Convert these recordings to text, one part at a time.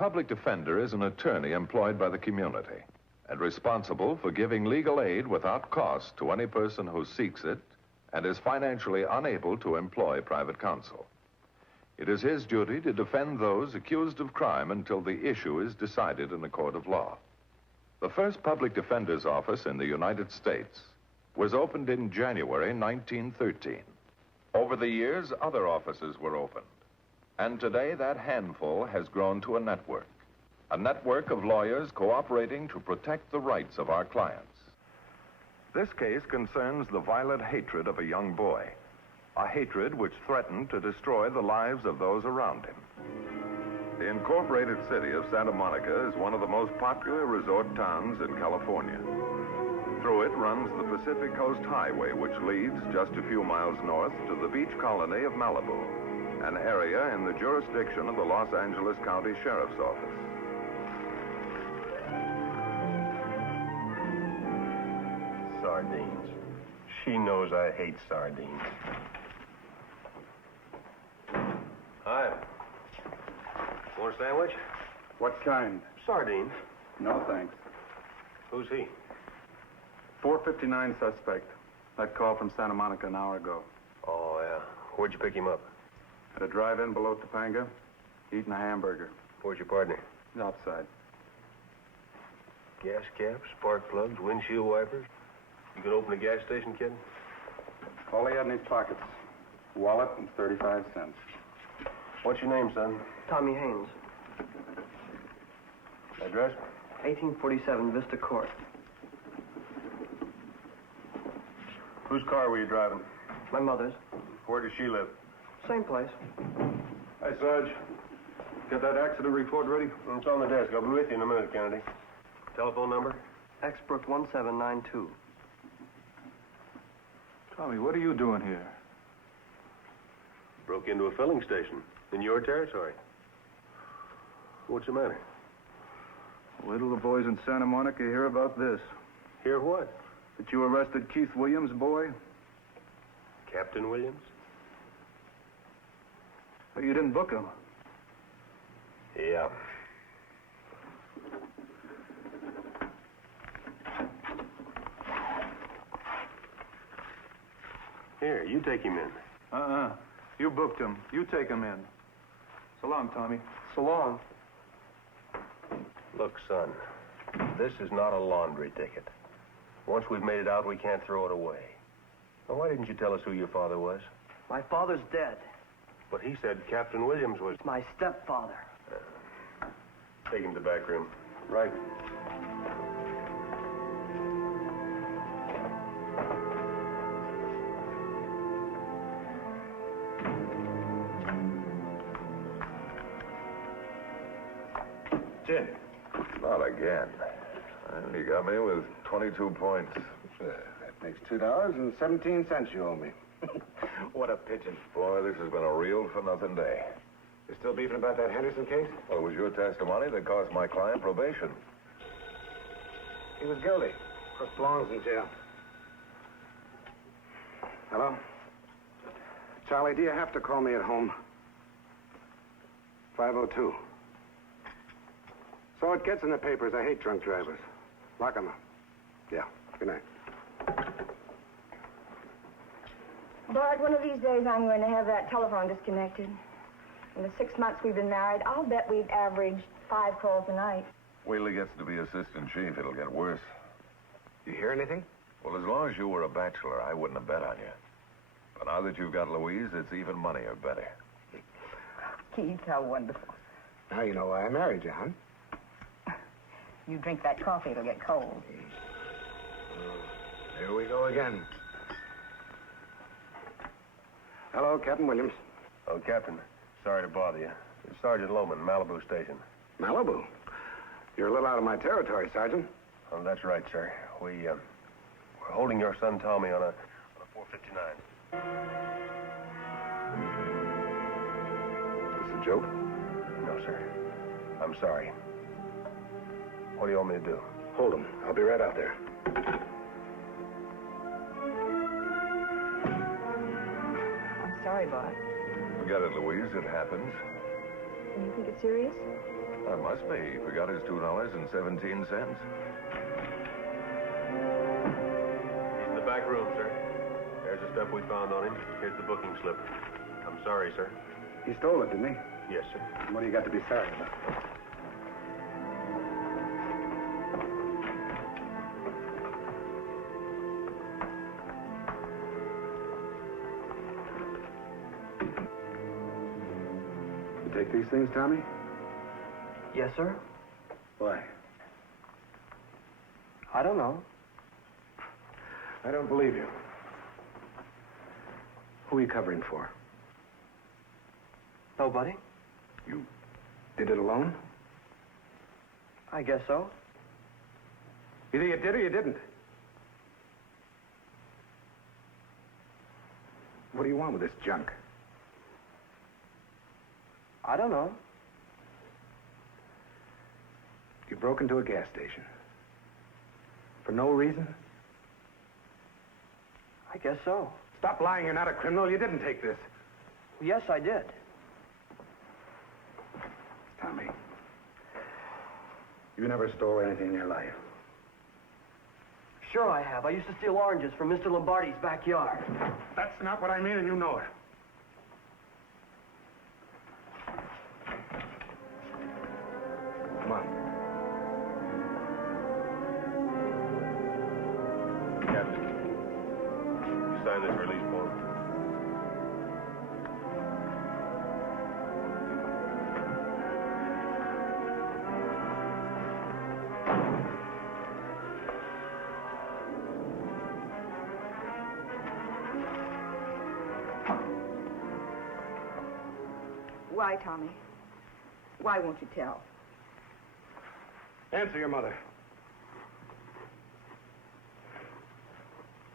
public defender is an attorney employed by the community and responsible for giving legal aid without cost to any person who seeks it and is financially unable to employ private counsel. It is his duty to defend those accused of crime until the issue is decided in a court of law. The first public defender's office in the United States was opened in January 1913. Over the years, other offices were opened. And today, that handful has grown to a network of lawyers cooperating to protect the rights of our clients. This case concerns the violent hatred of a young boy, a hatred which threatened to destroy the lives of those around him. The incorporated city of Santa Monica is one of the most popular resort towns in California. Through it runs the Pacific Coast Highway, which leads just a few miles north to the beach colony of Malibu, an area in the jurisdiction of the Los Angeles County Sheriff's Office. Sardines. She knows I hate sardines. Hi. Want a sandwich? What kind? Sardines. No, thanks. Who's he? 459 suspect. That call from Santa Monica an hour ago. Oh, yeah. Where'd you pick him up? At a drive-in below Topanga, eating a hamburger. Where's your partner? Outside. Gas caps, spark plugs, windshield wipers. You can open a gas station, kid? All he had in his pockets. Wallet and 35 cents. What's your name, son? Tommy Haynes, Address? 1847 Vista Court. Whose car were you driving? My mother's. Where does she live? Same place. Hi, Sarge. Get that accident report ready? It's on the desk. I'll be with you in a minute, Kennedy. Telephone number? Exbrook 1792. Tommy, what are you doing here? Broke into a filling station. In your territory. What's the matter? Wait till the boys in Santa Monica hear about this. Hear what? That you arrested Keith Williams, boy? Captain Williams? Well, you didn't book him. Yeah. Here, you take him in. You booked him. You take him in. So long, Tommy. So long. Look, son, this is not a laundry ticket. Once we've made it out, we can't throw it away. Now, why didn't you tell us who your father was? My father's dead. But he said Captain Williams was... My stepfather. Take him to the back room. Right. Gin. Not again. You got me with 22 points. That makes $2.17 you owe me. What a pigeon. Boy, this has been a real-for-nothing day. You still beefing about that Henderson case? Well, it was your testimony that cost my client probation. He was guilty. Crook belongs in jail. Hello? Charlie, do you have to call me at home? 502. So it gets in the papers. I hate drunk drivers. Lock 'em up. Yeah. Good night. Bart, one of these days I'm going to have that telephone disconnected. In the 6 months we've been married, I'll bet we've averaged 5 calls a night. Wait till he gets to be assistant chief, it'll get worse. You hear anything? Well, as long as you were a bachelor, I wouldn't have bet on you. But now that you've got Louise, it's even money or better. Keith, how wonderful. Now you know why I married you, huh? You drink that coffee, it'll get cold. Here we go again. Hello, Captain Williams. Oh, Captain. Sorry to bother you. It's Sergeant Lohman, Malibu Station. Malibu? You're a little out of my territory, Sergeant. Oh, that's right, sir. We're holding your son Tommy on a 459. Is this a joke? No, sir. I'm sorry. What do you want me to do? Hold him. I'll be right out there. I'm sorry, Bart. Forget it, Louise. It happens. You think it's serious? That must be. He forgot his $2.17. He's in the back room, sir. There's the stuff we found on him. Here's the booking slip. I'm sorry, sir. He stole it, didn't he? Yes, sir. What do you got to be sorry about? You take these things, Tommy? Yes, sir? Why? I don't know. I don't believe you. Who are you covering for? Nobody? You did it alone? I guess so. Either you did or you didn't. What do you want with this junk? I don't know. You broke into a gas station. For no reason? I guess so. Stop lying, you're not a criminal. You didn't take this. Yes, I did. Tommy, you never stole anything in your life. Sure I have. I used to steal oranges from Mr. Lombardi's backyard. That's not what I mean, and you know it. Come on. Captain, you sign this release form. Why, Tommy? Why won't you tell? Answer your mother.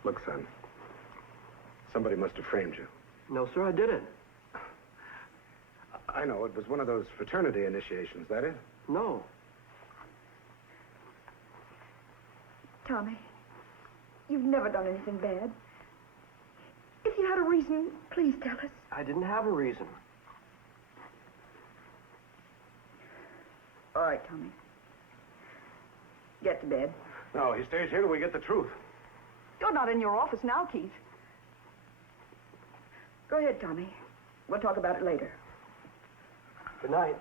Look, son. Somebody must have framed you. No, sir, I didn't. I know, it was one of those fraternity initiations, that it? No. Tommy, you've never done anything bad. If you had a reason, please tell us. I didn't have a reason. All right, Tommy. Get to bed. No, he stays here till we get the truth. You're not in your office now, Keith. Go ahead, Tommy. We'll talk about it later. Good night.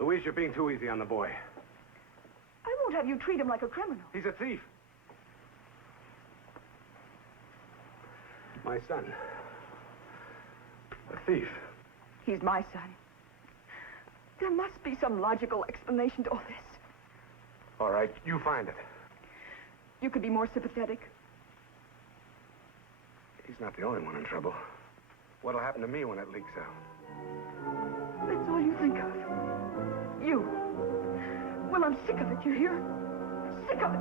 Louise, you're being too easy on the boy. I won't have you treat him like a criminal. He's a thief. My son. A thief. He's my son. There must be some logical explanation to all this. All right, you find it. You could be more sympathetic. He's not the only one in trouble. What'll happen to me when it leaks out? That's all you think of. You. Well, I'm sick of it, you hear? Sick of it.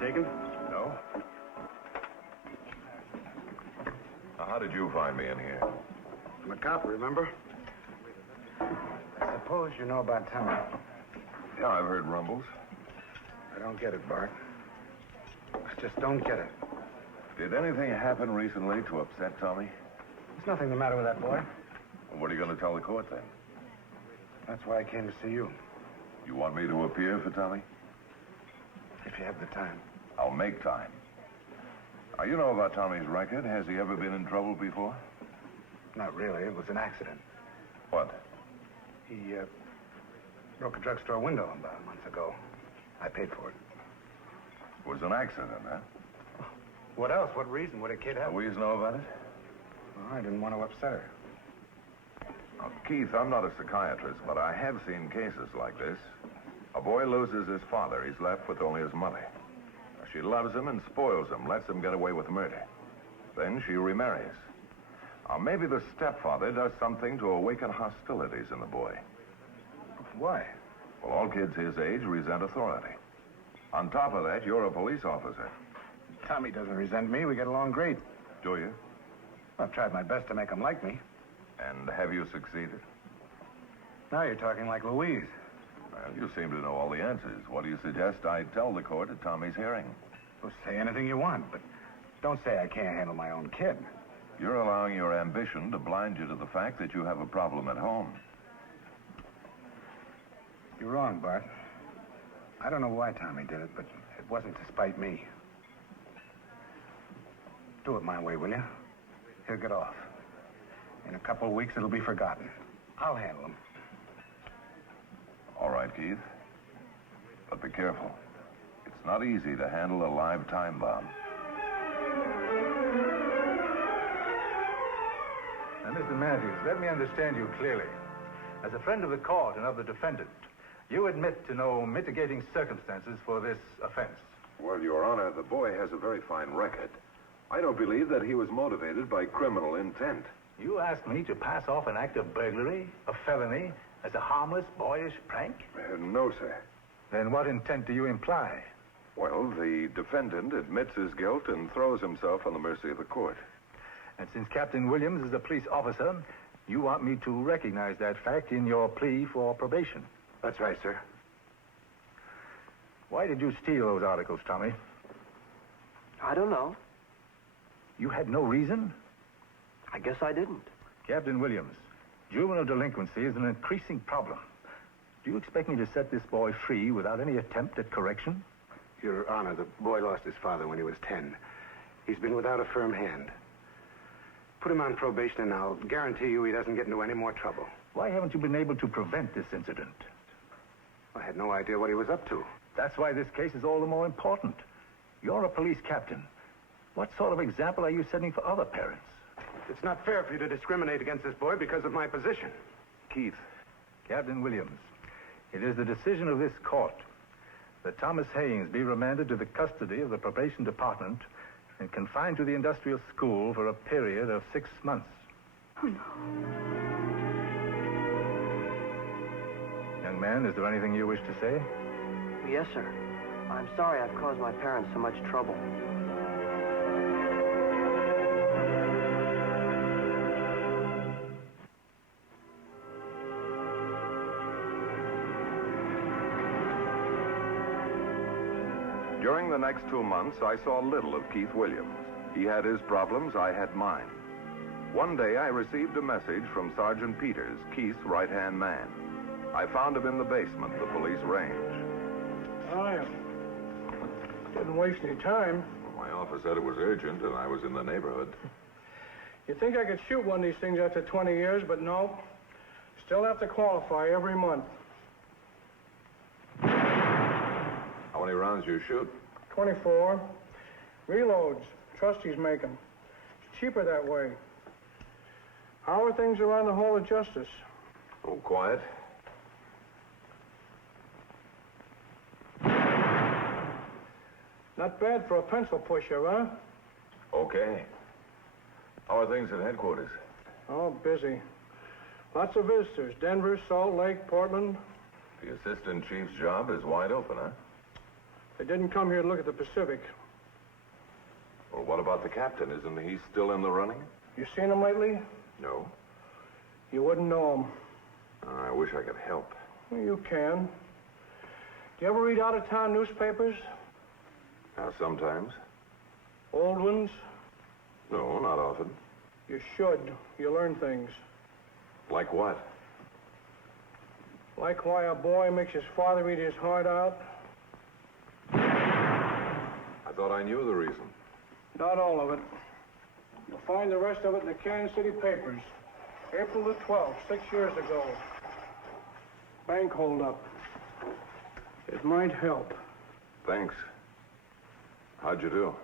Taken? No. Now, how did you find me in here? I'm a cop, remember? I suppose you know about Tommy. Yeah, I've heard rumbles. I don't get it, Bart. I just don't get it. Did anything happen recently to upset Tommy? There's nothing the matter with that boy. Well, what are you going to tell the court then? That's why I came to see you, You want me to appear for Tommy? if you have the time. I'll make time. Now, you know about Tommy's record. Has he ever been in trouble before? Not really. It was an accident. What? He broke a drugstore window about a month ago. I paid for it. It was an accident, huh? What else? What reason would a kid have? Louise know about it? Well, I didn't want to upset her. Now, Keith, I'm not a psychiatrist, but I have seen cases like this. A boy loses his father. He's left with only his mother. She loves him and spoils him, lets him get away with murder. Then she remarries. Now, maybe the stepfather does something to awaken hostilities in the boy. Why? Well, all kids his age resent authority. On top of that, you're a police officer. Tommy doesn't resent me. We get along great. Do you? I've tried my best to make him like me. And have you succeeded? Now you're talking like Louise. Well, you seem to know all the answers. What do you suggest I tell the court at Tommy's hearing? Well, say anything you want, but don't say I can't handle my own kid. You're allowing your ambition to blind you to the fact that you have a problem at home. You're wrong, Bart. I don't know why Tommy did it, but it wasn't to spite me. Do it my way, will you? He'll get off. In a couple of weeks, it'll be forgotten. I'll handle him. All right, Keith. But be careful. It's not easy to handle a live time bomb. Now, Mr. Matthews, let me understand you clearly. As a friend of the court and of the defendant, you admit to no mitigating circumstances for this offense. Well, Your Honor, the boy has a very fine record. I don't believe that he was motivated by criminal intent. You ask me to pass off an act of burglary, a felony, as a harmless, boyish prank? No, sir. Then what intent do you imply? Well, the defendant admits his guilt and throws himself on the mercy of the court. And since Captain Williams is a police officer, you want me to recognize that fact in your plea for probation. That's right, sir. Why did you steal those articles, Tommy? I don't know. You had no reason? I guess I didn't. Captain Williams, juvenile delinquency is an increasing problem. Do you expect me to set this boy free without any attempt at correction? Your Honor, the boy lost his father when he was 10. He's been without a firm hand. Put him on probation and I'll guarantee you he doesn't get into any more trouble. Why haven't you been able to prevent this incident? I had no idea what he was up to. That's why this case is all the more important. You're a police captain. What sort of example are you setting for other parents? It's not fair for you to discriminate against this boy because of my position. Keith. Captain Williams, it is the decision of this court that Thomas Haynes be remanded to the custody of the probation department and confined to the industrial school for a period of 6 months. Oh, no. Young man, is there anything you wish to say? Yes, sir. I'm sorry I've caused my parents so much trouble. During the next 2 months, I saw little of Keith Williams. He had his problems, I had mine. One day, I received a message from Sergeant Peters, Keith's right-hand man. I found him in the basement, the police range. I didn't waste any time. Well, my office said it was urgent, and I was in the neighborhood. You'd think I could shoot one of these things after 20 years, but no. Still have to qualify every month. How many rounds you shoot? 24. Reloads. Trustees make them. It's cheaper that way. How are things around the Hall of Justice? Oh, quiet. Not bad for a pencil pusher, huh? Okay. How are things at headquarters? Oh, busy. Lots of visitors. Denver, Salt Lake, Portland. The assistant chief's job is wide open, huh? They didn't come here to look at the Pacific. Well, what about the captain? Isn't he still in the running? You seen him lately? No. You wouldn't know him. I wish I could help. Well, you can. Do you ever read out-of-town newspapers? Sometimes. Old ones? No, not often. You should. You learn things. Like what? Like why a boy makes his father eat his heart out? I thought I knew the reason. Not all of it. You'll find the rest of it in the Kansas City papers. April the 12th, 6 years ago. Bank holdup. It might help. Thanks. How'd you do?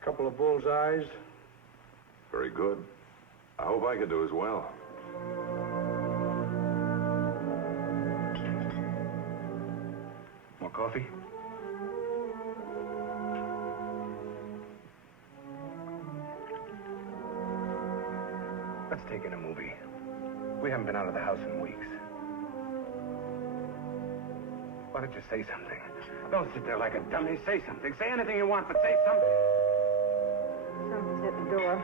Couple of bullseyes. Very good. I hope I could do as well. More coffee? Let's take in a movie. We haven't been out of the house in weeks. Why don't you say something? Don't sit there like a dummy. Say something. Say anything you want, but say something. Somebody's at the door.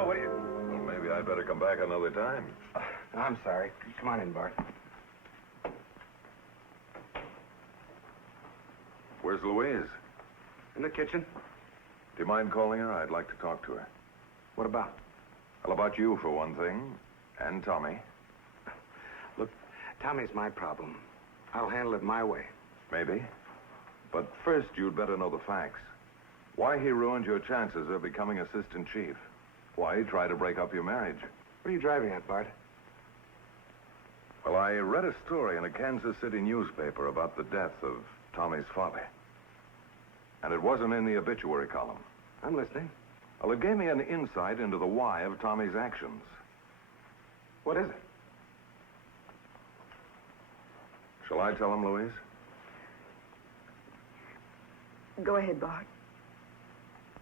know. What do you... Well, maybe I'd better come back another time. I'm sorry. Come on in, Bart. Where's Louise? In the kitchen. Do you mind calling her? I'd like to talk to her. What about? Well, about you, for one thing, and Tommy. Look, Tommy's my problem. I'll handle it my way. Maybe. But first, you'd better know the facts. Why he ruined your chances of becoming assistant chief. Why he tried to break up your marriage. What are you driving at, Bart? Well, I read a story in a Kansas City newspaper about the death of Tommy's father. And it wasn't in the obituary column. I'm listening. Well, it gave me an insight into the why of Tommy's actions. What is it? Shall I tell him, Louise? Go ahead, Bart.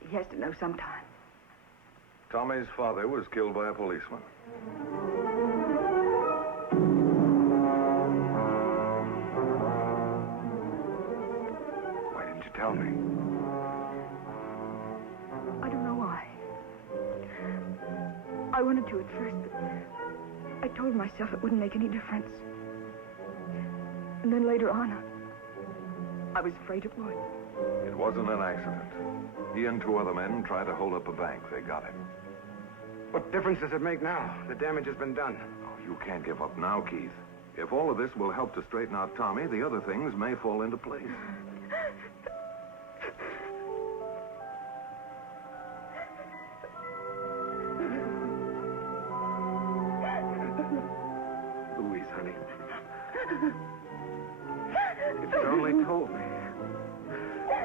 He has to know sometime. Tommy's father was killed by a policeman. Why didn't you tell me? I don't know why. I wanted to at first, but I told myself it wouldn't make any difference. And then later on, I was afraid it would. It wasn't an accident. He and two other men tried to hold up a bank. They got him. What difference does it make now? The damage has been done. Oh, you can't give up now, Keith. If all of this will help to straighten out Tommy, the other things may fall into place. Louise, honey. If you'd only told me.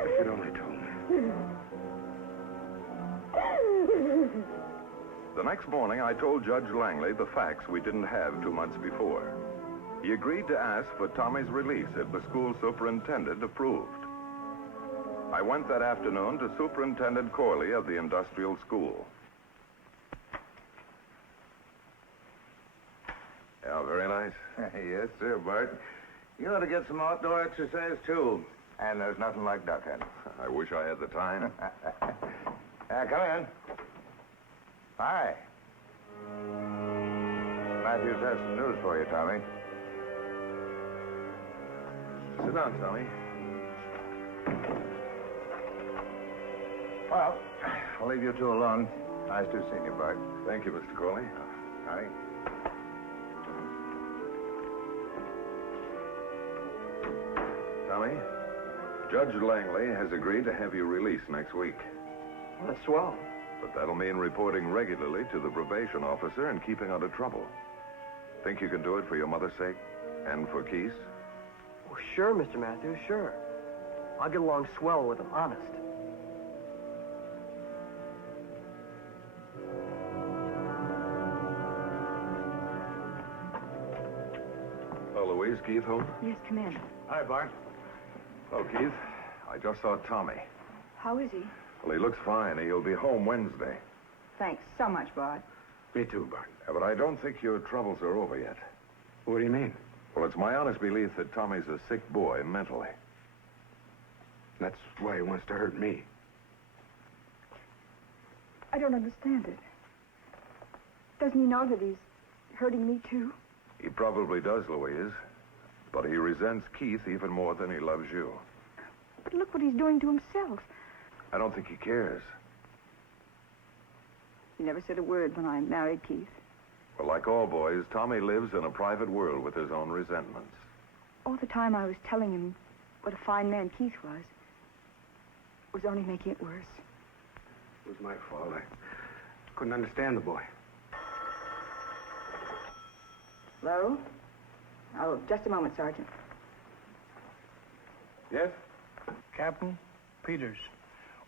If you'd only told me. The next morning, I told Judge Langley the facts we didn't have 2 months before. He agreed to ask for Tommy's release if the school superintendent approved. I went that afternoon to Superintendent Corley of the industrial school. Yeah, very nice. Yes, sir, Bart. You ought to get some outdoor exercise, too. And there's nothing like duck hunting. I wish I had the time. Come in. Hi. Matthews has some news for you, Tommy. Sit down, Tommy. Well, I'll leave you two alone. Nice to see you, Bart. Thank you, Mr. Corley. Howdy. Tommy, Judge Langley has agreed to have you released next week. Well, that's swell. But that'll mean reporting regularly to the probation officer and keeping out of trouble. Think you can do it for your mother's sake and for Keith's? Well, sure, Mr. Matthews, sure. I'll get along swell with him, honest. Oh, Louise, Keith home? Yes, come in. Hi, Bart. Oh, Keith, I just saw Tommy. How is he? Well, he looks fine. He'll be home Wednesday. Thanks so much, Bart. Me too, Bart. Yeah, but I don't think your troubles are over yet. What do you mean? Well, it's my honest belief that Tommy's a sick boy mentally. That's why he wants to hurt me. I don't understand it. Doesn't he know that he's hurting me, too? He probably does, Louise. But he resents Keith even more than he loves you. But look what he's doing to himself. I don't think he cares. He never said a word when I married Keith. Well, like all boys, Tommy lives in a private world with his own resentments. All the time I was telling him what a fine man Keith was only making it worse. It was my fault. I couldn't understand the boy. Hello? Oh, just a moment, Sergeant. Yes? Captain Peters,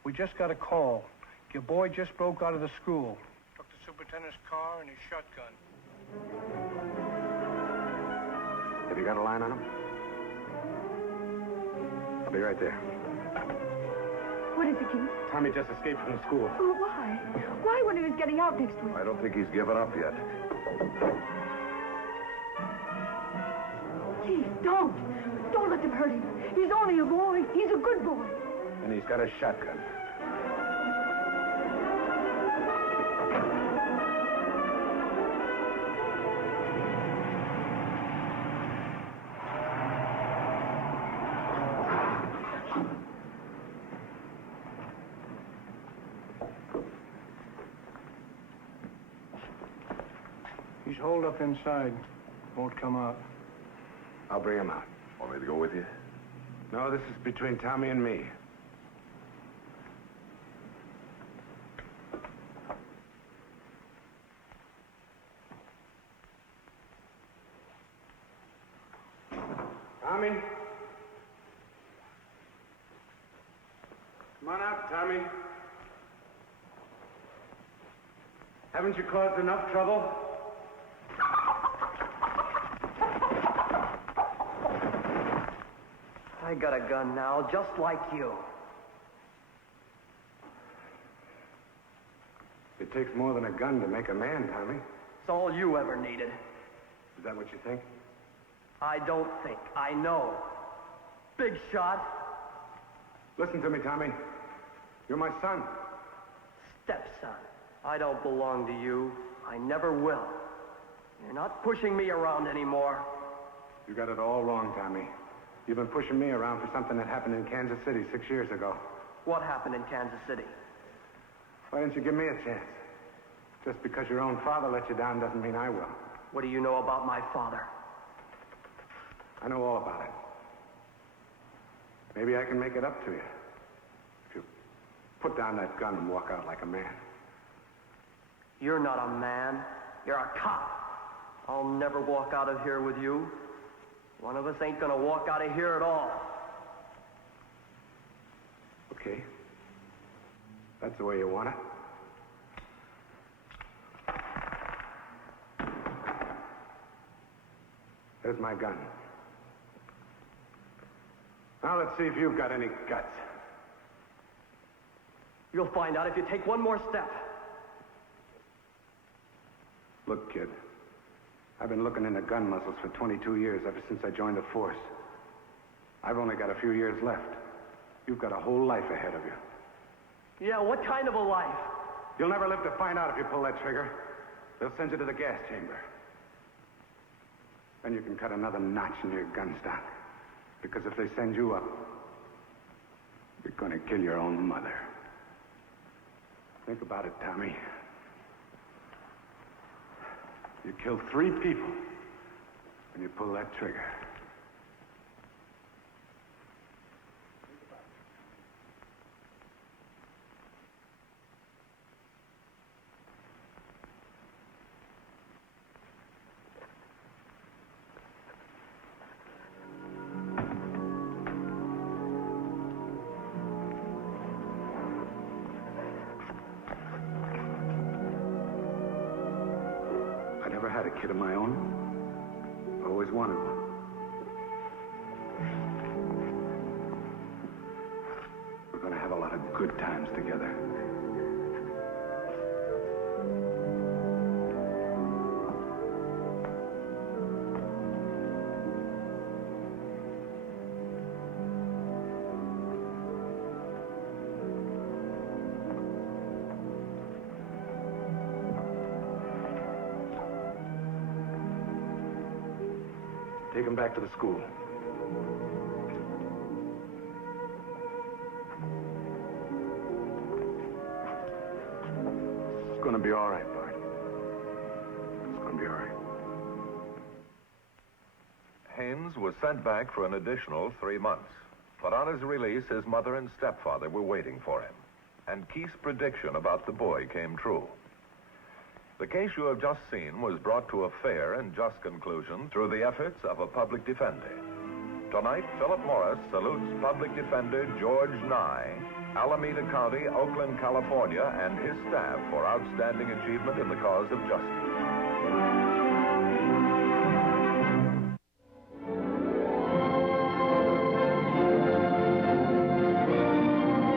we just got a call. Your boy just broke out of the school. Took the superintendent's car and his shotgun. Have you got a line on him? I'll be right there. What is it, Keith? Tommy just escaped from the school. Oh, why? Why when he was getting out next week? I don't think he's given up yet. Keith, don't. Don't let them hurt him. He's only a boy. He's a good boy. And he's got a shotgun. He's holed up inside. Won't come out. I'll bring him out. Want me to go with you? No, this is between Tommy and me. Tommy? Come on out, Tommy. Haven't you caused enough trouble? I got a gun now, just like you. It takes more than a gun to make a man, Tommy. It's all you ever needed. Is that what you think? I don't think. I know. Big shot. Listen to me, Tommy. You're my son. Stepson. I don't belong to you. I never will. You're not pushing me around anymore. You got it all wrong, Tommy. You've been pushing me around for something that happened in Kansas City 6 years ago. What happened in Kansas City? Why didn't you give me a chance? Just because your own father let you down doesn't mean I will. What do you know about my father? I know all about it. Maybe I can make it up to you. If you put down that gun and walk out like a man. You're not a man. You're a cop. I'll never walk out of here with you. One of us ain't gonna walk out of here at all. Okay. That's the way you want it. There's my gun. Now let's see if you've got any guts. You'll find out if you take one more step. Look, kid. I've been looking into gun muzzles for 22 years, ever since I joined the force. I've only got a few years left. You've got a whole life ahead of you. Yeah, what kind of a life? You'll never live to find out if you pull that trigger. They'll send you to the gas chamber. Then you can cut another notch in your gun stock. Because if they send you up, you're gonna kill your own mother. Think about it, Tommy. You kill 3 people when you pull that trigger. I never had a kid of my own. I always wanted one. We're gonna have a lot of good times together. Take him back to the school. It's gonna be all right, Bart. It's gonna be all right. Haynes was sent back for an additional 3 months. But on his release, his mother and stepfather were waiting for him. And Keith's prediction about the boy came true. The case you have just seen was brought to a fair and just conclusion through the efforts of a public defender. Tonight, Philip Morris salutes Public Defender George Nye, Alameda County, Oakland, California, and his staff for outstanding achievement in the cause of justice.